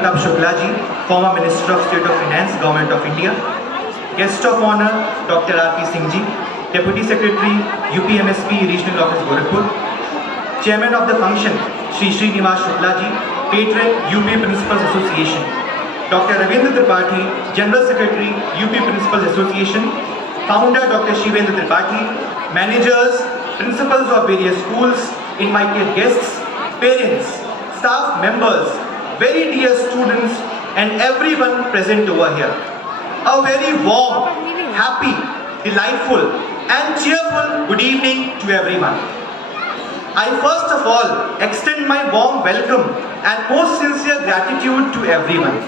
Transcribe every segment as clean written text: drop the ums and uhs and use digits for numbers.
Shuklaji, former Minister of State of Finance, Government of India. Guest of Honor, Dr. R.P. Singh Ji, Deputy Secretary, UPMSP Regional Office, Gorakhpur. Chairman of the function, Shri Srinivas Shuklaji, Patron, UP Principals Association. Dr. Ravindra Tripathi, General Secretary, UP Principals Association. Founder, Dr. Shivendra Tripathi. Managers, principals of various schools, invited guests, parents, staff members, very dear students, and everyone present over here. A very warm, happy, delightful, and cheerful good evening to everyone. I first of all extend my warm welcome and most sincere gratitude to everyone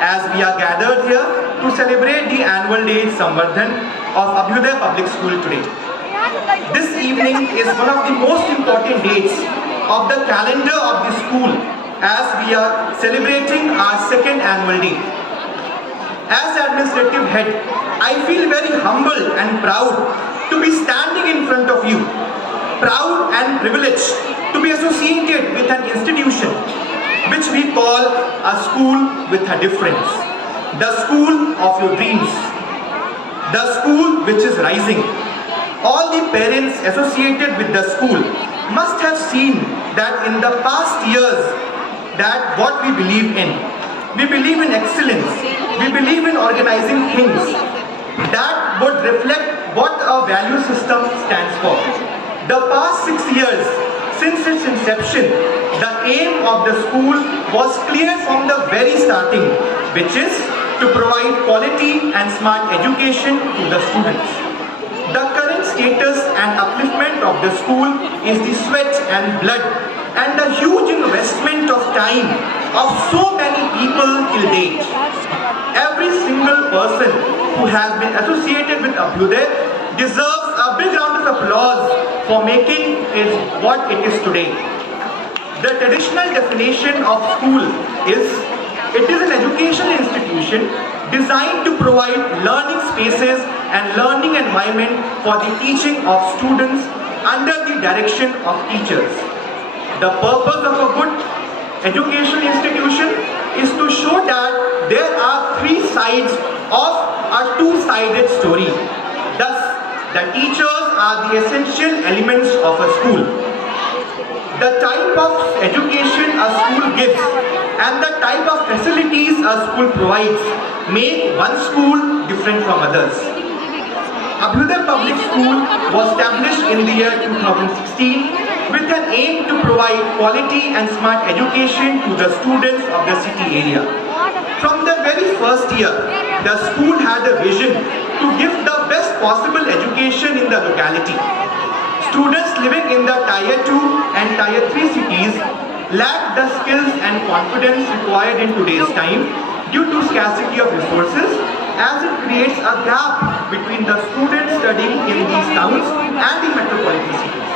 as we are gathered here to celebrate the annual day Samvardhan of Abhyuday Public School today. This evening is one of the most important dates of the calendar of the school as we are celebrating our second annual day. As administrative head, I feel very humbled and proud to be standing in front of you, proud and privileged to be associated with an institution which we call a school with a difference, the school of your dreams, the school which is rising. All the parents associated with the school must have seen that in the past years that what we believe in. We believe in excellence. We believe in organizing things that would reflect what our value system stands for. The past 6 years since its inception, the aim of the school was clear from the very starting, which is to provide quality and smart education to the students. The current status and upliftment of the school is the sweat and blood and the huge investment of time of so many people till date. Every single person who has been associated with Abhyuday deserves a big round of applause for making it what it is today. The traditional definition of school is, it is an educational institution designed to provide learning spaces and learning environment for the teaching of students under the direction of teachers. The purpose of a good educational institution is to show that there are three sides of a two-sided story. Thus, the teachers are the essential elements of a school. The type of education a school gives and the type of facilities a school provides make one school different from others. Abhyuday Public School was established in the year 2016 with an aim to provide quality and smart education to the students of the city area. From the very first year, the school had a vision to give the best possible education in the locality. Students living in the Tier 2 and Tier 3 cities lack the skills and confidence required in today's time due to scarcity of resources, as it creates a gap between the students studying in these towns and the metropolitan cities.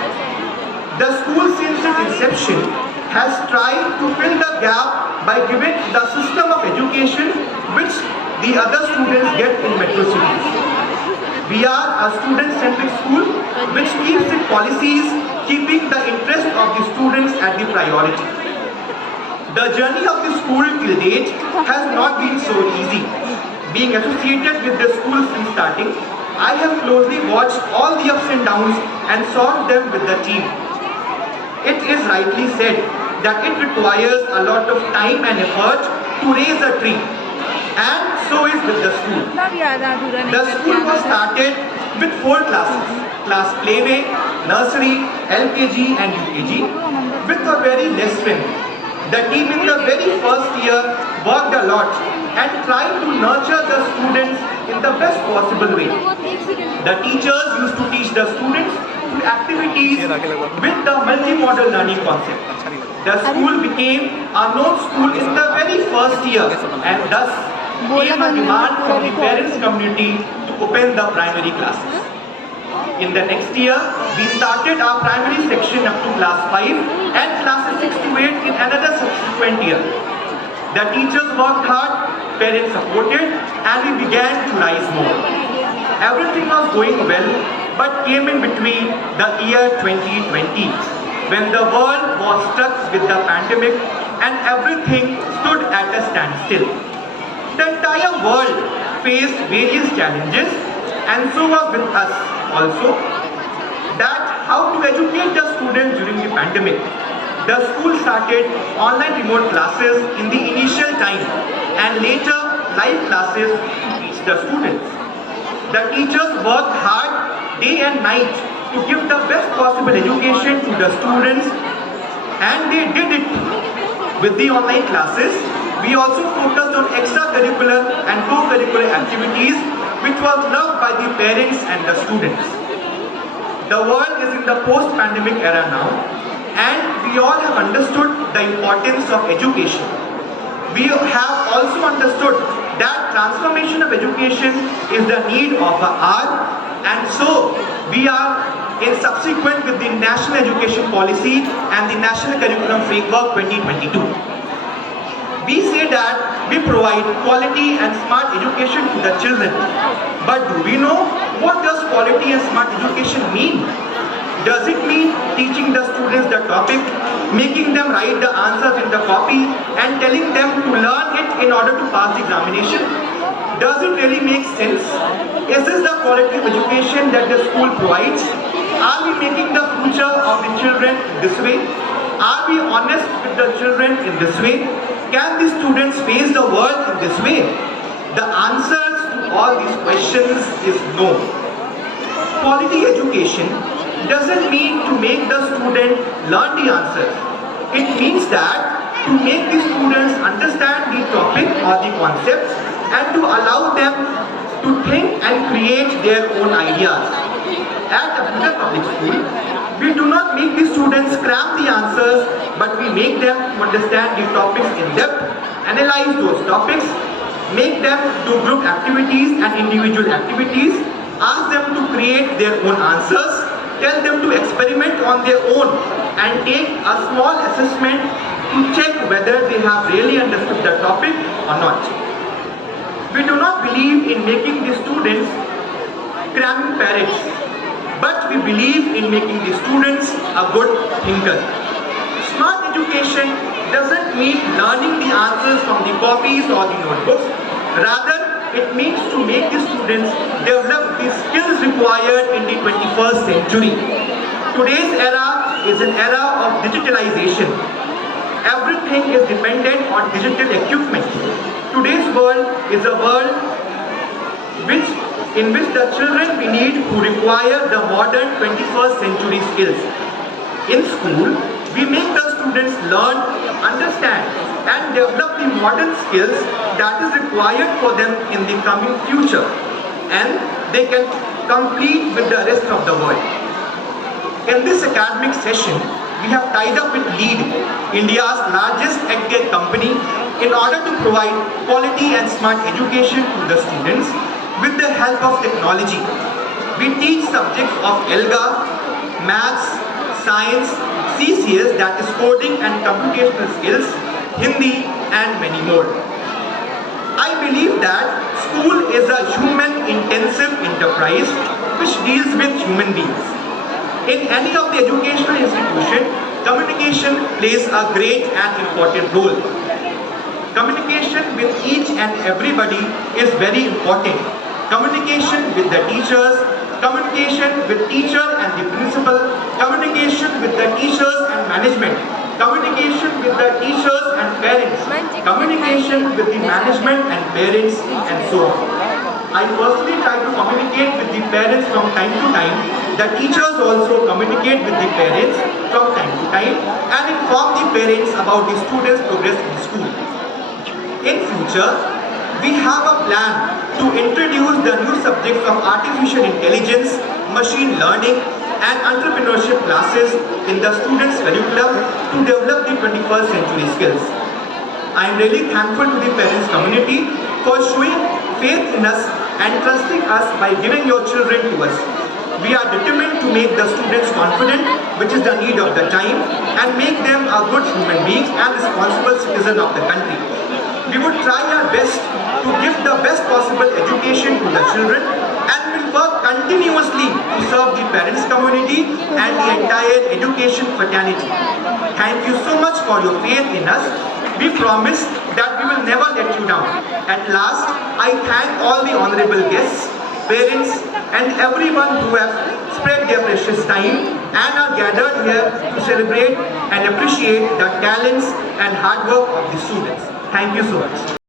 The school since its inception has tried to fill the gap by giving the system of education which the other students get in metro cities. We are a student-centric school which keeps its policies keeping the interest of the students at the priority. The journey of the school till date has not been so easy. Being associated with the school since starting, I have closely watched all the ups and downs and solved them with the team. It is rightly said that it requires a lot of time and effort to raise a tree, and so is with the school. The school was started with 4 classes, class playway, nursery, LKG and UKG, with a very less strength. The team in the very first year worked a lot and tried to nurture the students in the best possible way. The teachers used to teach the students through activities with the multi-modal learning concept. The school became a known school in the very first year and thus came a demand from the parents community to open the primary classes. In the next year, we started our primary section up to class 5 and classes 6 to 8 in another subsequent year. The teachers worked hard, parents supported, and we began to rise more. Everything was going well, but came in between the year 2020, when the world was struck with the pandemic and everything stood at a standstill. The entire world faced various challenges, and so was with us also, that how to educate the students during the pandemic. The school started online remote classes in the initial time and later live classes to teach the students. The teachers worked hard day and night to give the best possible education to the students, and they did it with the online classes. We also focused on extracurricular and co-curricular activities which was loved by the parents and the students. The world is in the post-pandemic era now, and we all have understood the importance of education. We have also understood that transformation of education is the need of the hour, and so we are in subsequent with the National Education Policy and the National Curriculum Framework 2022. We say that we provide quality and smart education to the children. But do we know what does quality and smart education mean? Does it mean teaching the students the topic, making them write the answers in the copy, and telling them to learn it in order to pass the examination? Does it really make sense? Is this the quality of education that the school provides? Are we making the future of the children this way? Are we honest with the children in this way? Can the students face the world in this way? The answers to all these questions is no. Quality education doesn't mean to make the student learn the answers. It means that to make the students understand the topic or the concepts and to allow them to think and create their own ideas. At Abhyuday Public School, we do not make the students cram the answers, but we make them understand the topics in depth, analyze those topics, make them do group activities and individual activities, ask them to create their own answers, tell them to experiment on their own, and take a small assessment to check whether they have really understood the topic or not. We do not believe in making the students cramming parrots, but we believe in making the students a good thinker. Smart education doesn't mean learning the answers from the copies or the notebooks. Rather, it means to make the students develop the skills required in the 21st century. Today's era is an era of digitalization. Everything is dependent on digital equipment. Today's world is a world in which the children we need who require the modern 21st century skills. In school, we make the students learn, understand, and develop the modern skills that is required for them in the coming future, and they can compete with the rest of the world. In this academic session, we have tied up with LEAD, India's largest EdTech company, in order to provide quality and smart education to the students with the help of technology. We teach subjects of ELGA, Maths, Science, CCS, that is coding and computational skills, Hindi, and many more. I believe that school is a human-intensive enterprise which deals with human beings. In any of the educational institution, communication plays a great and important role. Communication with each and everybody is very important. Communication with the teachers, communication with teacher and the principal, communication with the teachers and management, communication with the teachers and parents, communication with the management and parents, and so on. I personally try to communicate with the parents from time to time. The teachers also communicate with the parents from time to time and inform the parents about the students' progress in school. In future, we have a plan to introduce the new subjects of artificial intelligence, machine learning, and entrepreneurship classes in the students' curriculum to develop the 21st century skills. I am really thankful to the parents community for showing faith in us and trusting us by giving your children to us. We are determined to make the students confident, which is the need of the time, and make them a good human beings and responsible citizen of the country. We would try our best to give the best possible education to the children and will work continuously to serve the parents community and the entire education fraternity. Thank you so much for your faith in us. We promise that we will never let you down. At last, I thank all the honorable guests, parents, and everyone who have spread their precious time and are gathered here to celebrate and appreciate the talents and hard work of the students. Thank you so much.